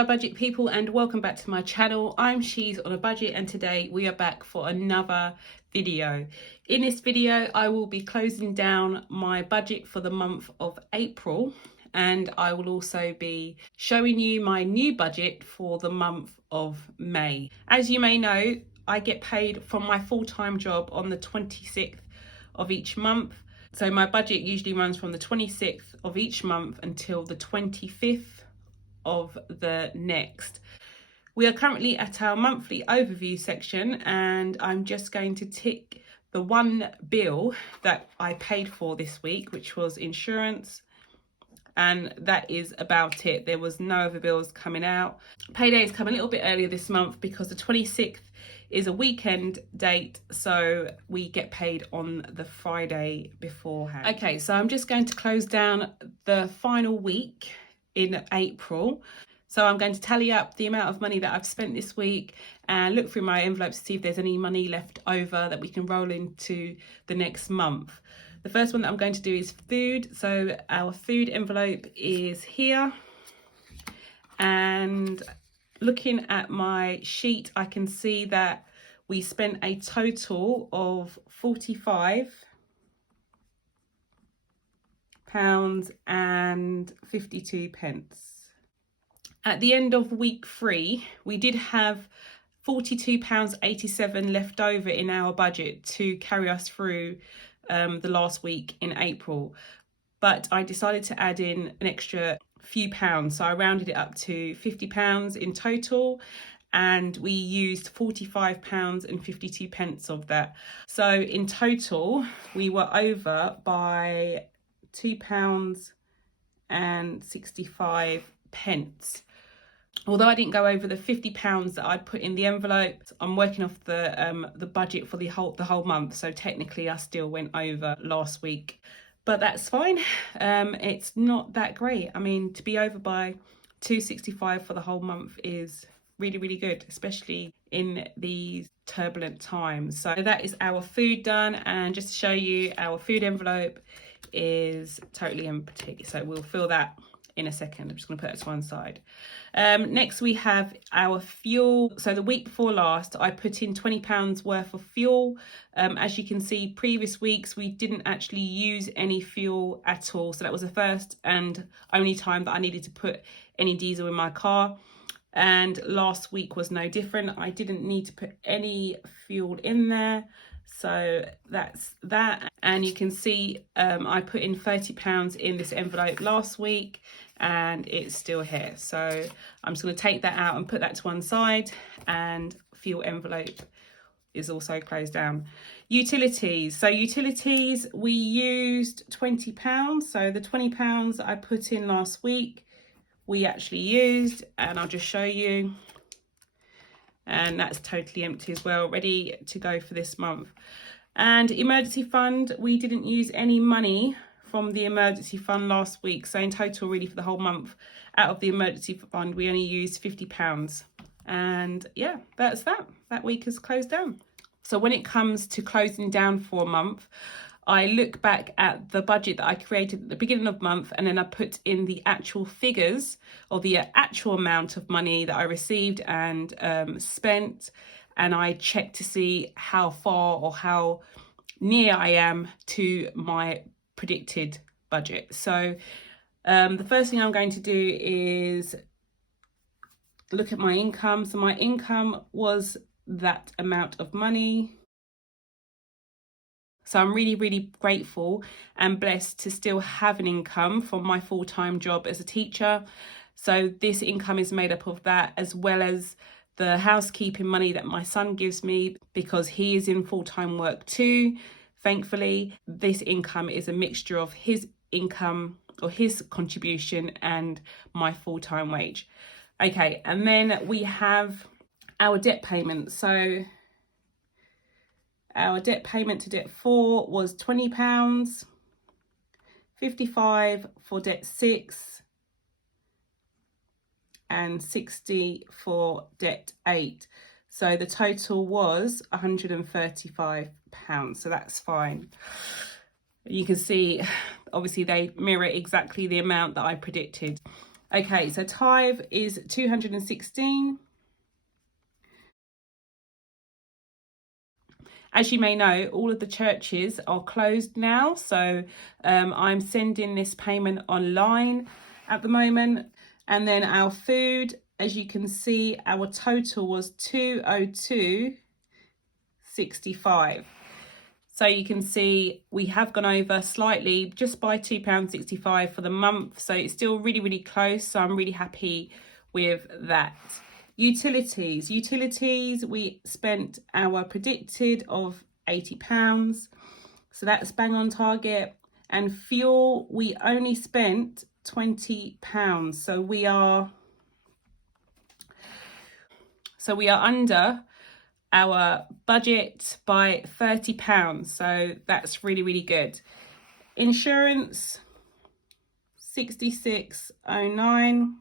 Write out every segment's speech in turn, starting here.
Hello budget people, and welcome back to my channel. I'm She's on a Budget, and today we are back for another video. In this video I will be closing down my budget for the month of April, and I will also be showing you my new budget for the month of May. As you may know, I get paid from my full-time job on the 26th of each month. So my budget usually runs from the 26th of each month until the 25th of the next. We are currently at our monthly overview section, and I'm just going to tick the one bill that I paid for this week, which was insurance, and that is about it. There was no other bills coming out. Payday has come a little bit earlier this month because the 26th is a weekend date, so we get paid on the Friday beforehand. Okay, so I'm just going to close down the final week in April. So I'm going to tally up the amount of money that I've spent this week and look through my envelopes to see if there's any money left over that we can roll into the next month. The first one that I'm going to do is food. So our food envelope is here, and looking at my sheet I can see that we spent a total of £45.52. At the end of week 3, we did have £42.87 left over in our budget to carry us through the last week in April. But I decided to add in an extra few pounds. So I rounded it up to £50 in total, and we used £45.52 of that. So in total, we were over by £2.65. Although I didn't go over the £50 that I'd put in the envelope, I'm working off the budget for the whole month. So technically I still went over last week, but that's fine. It's not that great. I mean, to be over by £2.65 for the whole month is really, really good, especially in these turbulent times. So that is our food done, and just to show you, our food envelope is totally empty. So we'll fill that in a second. I'm just going to put that to one side. Next we have our fuel. So the week before last I put in £20 worth of fuel. As you can see, previous weeks we didn't actually use any fuel at all, so that was the first and only time that I needed to put any diesel in my car, and last week was no different. I didn't need to put any fuel in there. So that's that. And you can see I put in £30 in this envelope last week, and it's still here. So I'm just going to take that out and put that to one side, and fuel envelope is also closed down. Utilities. So utilities, we used £20. So the £20 I put in last week, we actually used, and I'll just show you. And that's totally empty as well, ready to go for this month. And emergency fund, we didn't use any money from the emergency fund last week. So in total, really, for the whole month, out of the emergency fund, we only used £50. And yeah, that's that. That week is closed down. So when it comes to closing down for a month, I look back at the budget that I created at the beginning of the month, and then I put in the actual figures, or the actual amount of money that I received and spent, and I check to see how far or how near I am to my predicted budget. So the first thing I'm going to do is look at my income. So my income was that amount of money. So I'm really, really grateful and blessed to still have an income from my full-time job as a teacher. So this income is made up of that, as well as the housekeeping money that my son gives me because he is in full-time work too. Thankfully, this income is a mixture of his income or his contribution and my full-time wage. Okay, and then we have our debt payment. So our debt payment to debt 4 was £20, 55 for debt 6, and 60 for debt 8. So the total was £135. So that's fine. You can see, obviously, they mirror exactly the amount that I predicted. Okay, so tithe is 216. As you may know, all of the churches are closed now, so I'm sending this payment online at the moment. And then our food, as you can see, our total was 202.65. So you can see we have gone over slightly, just by £2.65 for the month. So it's still really, really close. So I'm really happy with that. Utilities, we spent our predicted of £80. So that's bang on target. And fuel, we only spent £20. So we are under our budget by £30. So that's really, really good. Insurance, 6609.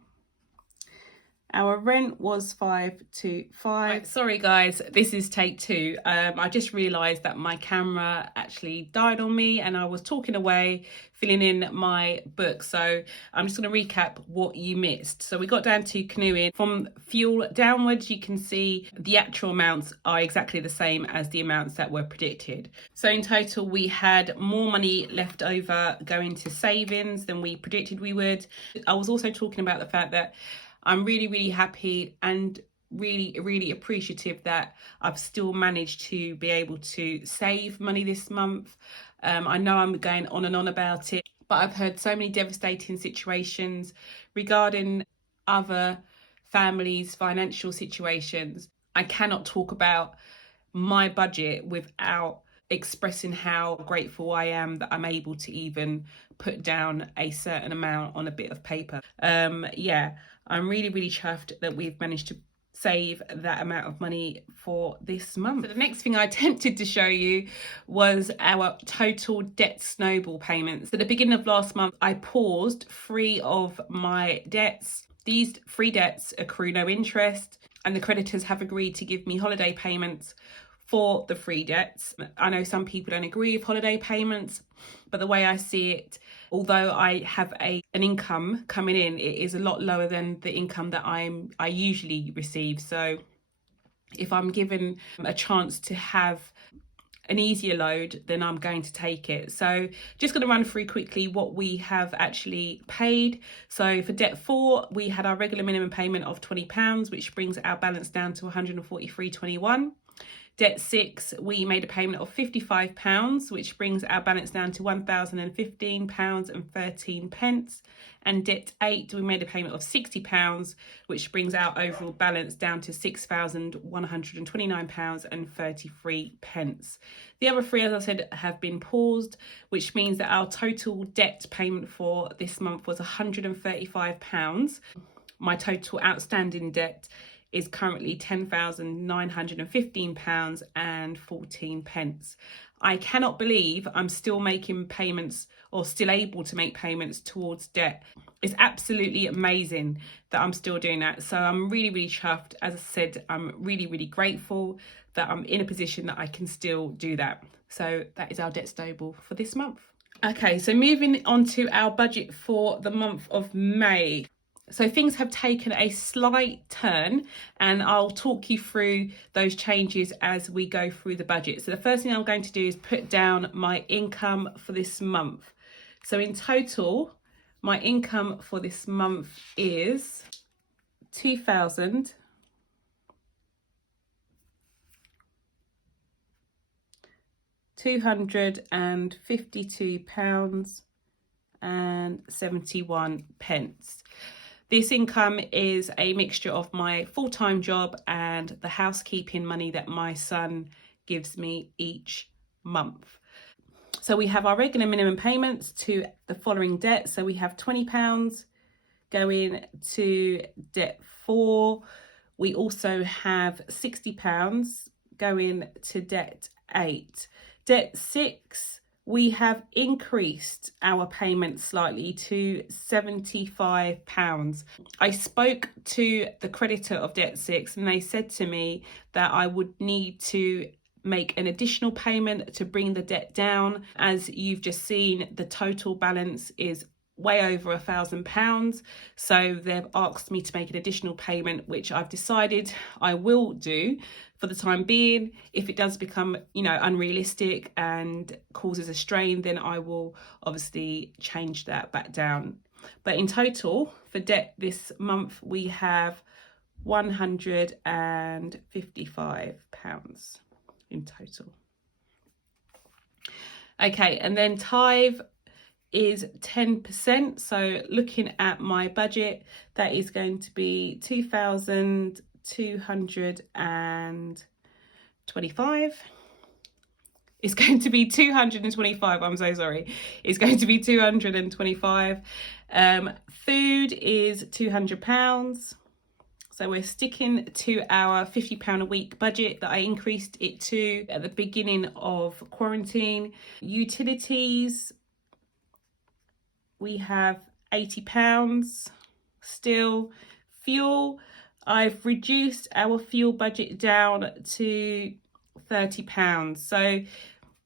Our rent was 525. Right, sorry guys, this is take two. I just realised that my camera actually died on me and I was talking away, filling in my book. So I'm just going to recap what you missed. So we got down to canoeing. From fuel downwards, you can see the actual amounts are exactly the same as the amounts that were predicted. So in total, we had more money left over going to savings than we predicted we would. I was also talking about the fact that I'm really, really happy and really, really appreciative that I've still managed to be able to save money this month. I know I'm going on and on about it, but I've heard so many devastating situations regarding other families' financial situations. I cannot talk about my budget without expressing how grateful I am that I'm able to even put down a certain amount on a bit of paper. Yeah, I'm really, really chuffed that we've managed to save that amount of money for this month. So the next thing I attempted to show you was our total debt snowball payments. At the beginning of last month, I paused 3 of my debts. These 3 debts accrue no interest, and the creditors have agreed to give me holiday payments for the 3 debts. I know some people don't agree with holiday payments, but the way I see it, although I have an income coming in, it is a lot lower than the income that I usually receive. So if I'm given a chance to have an easier load, then I'm going to take it. So just going to run through quickly what we have actually paid. So for debt 4, we had our regular minimum payment of £20, which brings our balance down to £143.21. Debt 6, we made a payment of £55, which brings our balance down to £1,015.13. And debt 8, we made a payment of £60, which brings our overall balance down to £6,129.33. The other 3, as I said, have been paused, which means that our total debt payment for this month was £135. My total outstanding debt is currently £10,915.14. I cannot believe I'm still making payments or still able to make payments towards debt. It's absolutely amazing that I'm still doing that. So I'm really, really chuffed. As I said, I'm really, really grateful that I'm in a position that I can still do that. So that is our debt snowball for this month. Okay, so moving on to our budget for the month of May. So things have taken a slight turn, and I'll talk you through those changes as we go through the budget. So the first thing I'm going to do is put down my income for this month. So in total, my income for this month is £252.71. This income is a mixture of my full-time job and the housekeeping money that my son gives me each month. So we have our regular minimum payments to the following debt. So we have £20 going to debt 4. We also have £60 going to debt 8. Debt 6, we have increased our payment slightly to £75. I spoke to the creditor of debt 6 and they said to me that I would need to make an additional payment to bring the debt down. As you've just seen, the total balance is way over £1,000. So they've asked me to make an additional payment, which I've decided I will do for the time being. If it does become, unrealistic and causes a strain, then I will obviously change that back down. But in total, for debt this month, we have £155 in total. Okay, and then tithe is 10%. So looking at my budget, that is going to be 2,225. It's going to be 225. I'm so sorry. It's going to be 225. Food is £200. So we're sticking to our £50 a week budget that I increased it to at the beginning of quarantine. Utilities, we have £80 still. Fuel, I've reduced our fuel budget down to £30. So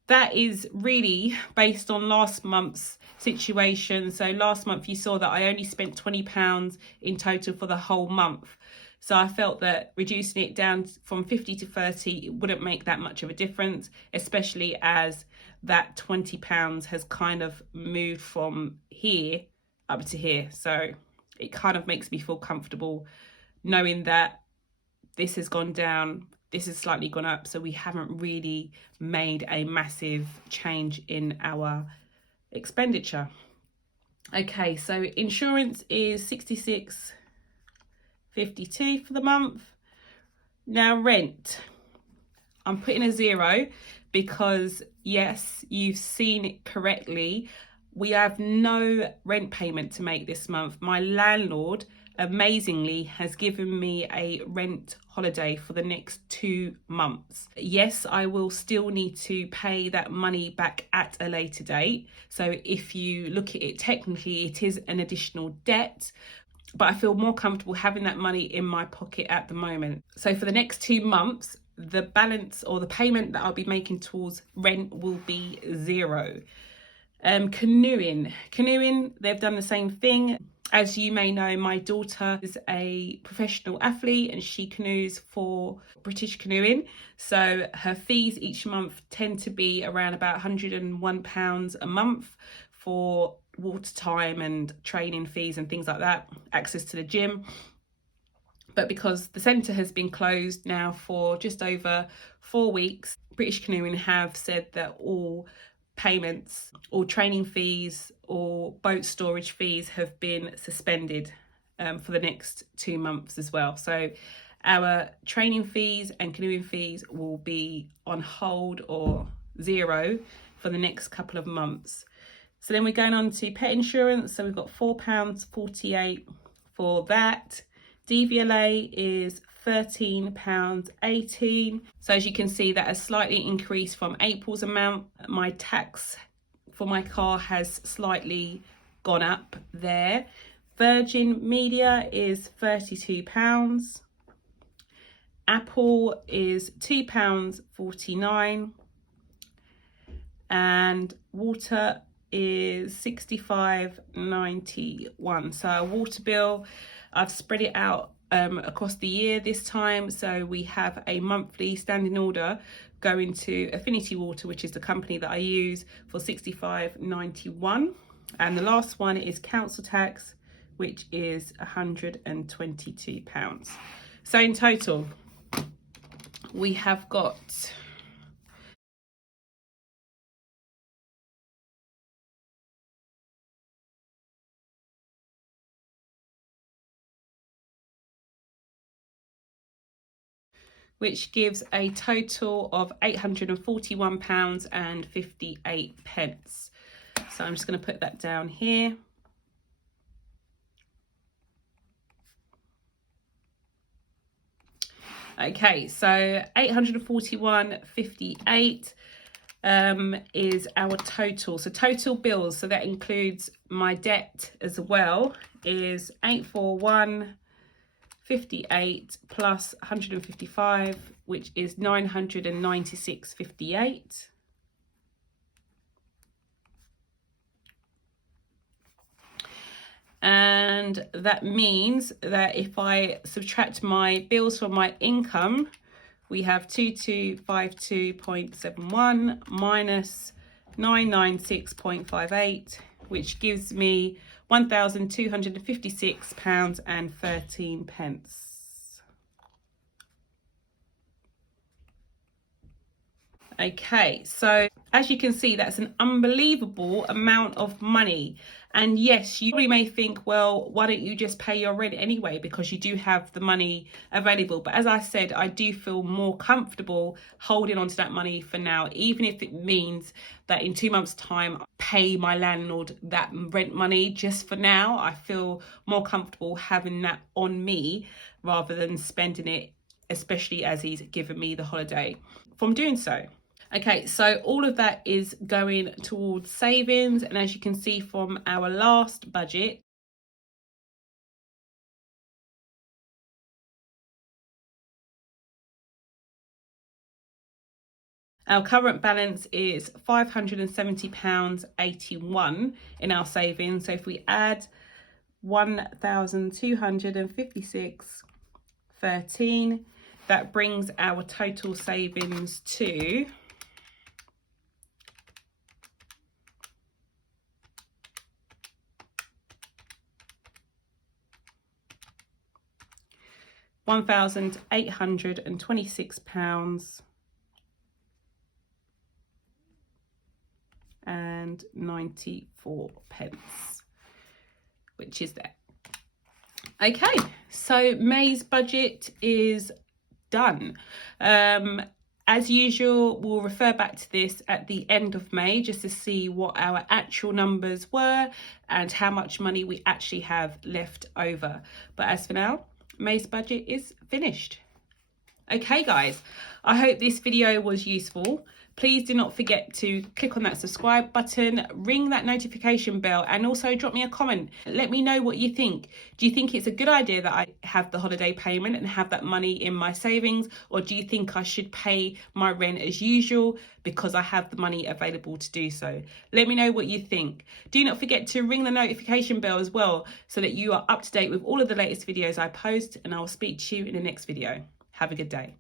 that is really based on last month's situation. So last month you saw that I only spent £20 in total for the whole month. So I felt that reducing it down from 50 to 30 wouldn't make that much of a difference, especially as that £20 has kind of moved from here up to here. So it kind of makes me feel comfortable knowing that this has gone down, this has slightly gone up. So we haven't really made a massive change in our expenditure. Okay, so insurance is £66.52 for the month. Now rent, I'm putting a 0 because yes, you've seen it correctly. We have no rent payment to make this month. My landlord amazingly has given me a rent holiday for the next 2 months. Yes, I will still need to pay that money back at a later date. So if you look at it technically, it is an additional debt, but I feel more comfortable having that money in my pocket at the moment. So for the next 2 months, the balance or the payment that I'll be making towards rent will be 0. Canoeing, they've done the same thing. As you may know, my daughter is a professional athlete and she canoes for British Canoeing. So her fees each month tend to be around about £101 a month for water time and training fees and things like that, access to the gym. But because the centre has been closed now for just over 4 weeks, British Canoeing have said that all payments, all training fees, or boat storage fees have been suspended for the next 2 months as well. So our training fees and canoeing fees will be on hold or 0 for the next couple of months. So then we're going on to pet insurance. So we've got £4.48 for that. DVLA is £13.18. So as you can see, that has slightly increased from April's amount. My tax for my car has slightly gone up there. Virgin Media is £32. Apple is £2.49. And water is £65.91. So our water bill, I've spread it out across the year this time. So we have a monthly standing order going to Affinity Water, which is the company that I use, for £65.91. And the last one is council tax, which is £122. So in total, we have got which gives a total of £841.58. So I'm just going to put that down here. Okay, so £841.58 is our total. So total bills, so that includes my debt as well, is 841.58 plus 155, which is 996.58. And that means that if I subtract my bills from my income, we have 2252.71 minus 996.58, which gives me £1,256.13. Okay, so as you can see, that's an unbelievable amount of money. And yes, you may think, well, why don't you just pay your rent anyway, because you do have the money available. But as I said, I do feel more comfortable holding on to that money for now, even if it means that in 2 months' time, I pay my landlord that rent money. Just for now, I feel more comfortable having that on me rather than spending it, especially as he's given me the holiday from doing so. Okay, so all of that is going towards savings, and as you can see from our last budget, our current balance is £570.81 in our savings. So if we add 1,256.13, that brings our total savings to £1,826.94, which is that. Okay, so May's budget is done. As usual, we'll refer back to this at the end of May just to see what our actual numbers were and how much money we actually have left over. But as for now, May's budget is finished. Okay guys, I hope this video was useful. Please do not forget to click on that subscribe button, ring that notification bell, and also drop me a comment. Let me know what you think. Do you think it's a good idea that I have the holiday payment and have that money in my savings? Or do you think I should pay my rent as usual because I have the money available to do so? Let me know what you think. Do not forget to ring the notification bell as well so that you are up to date with all of the latest videos I post, and I will speak to you in the next video. Have a good day.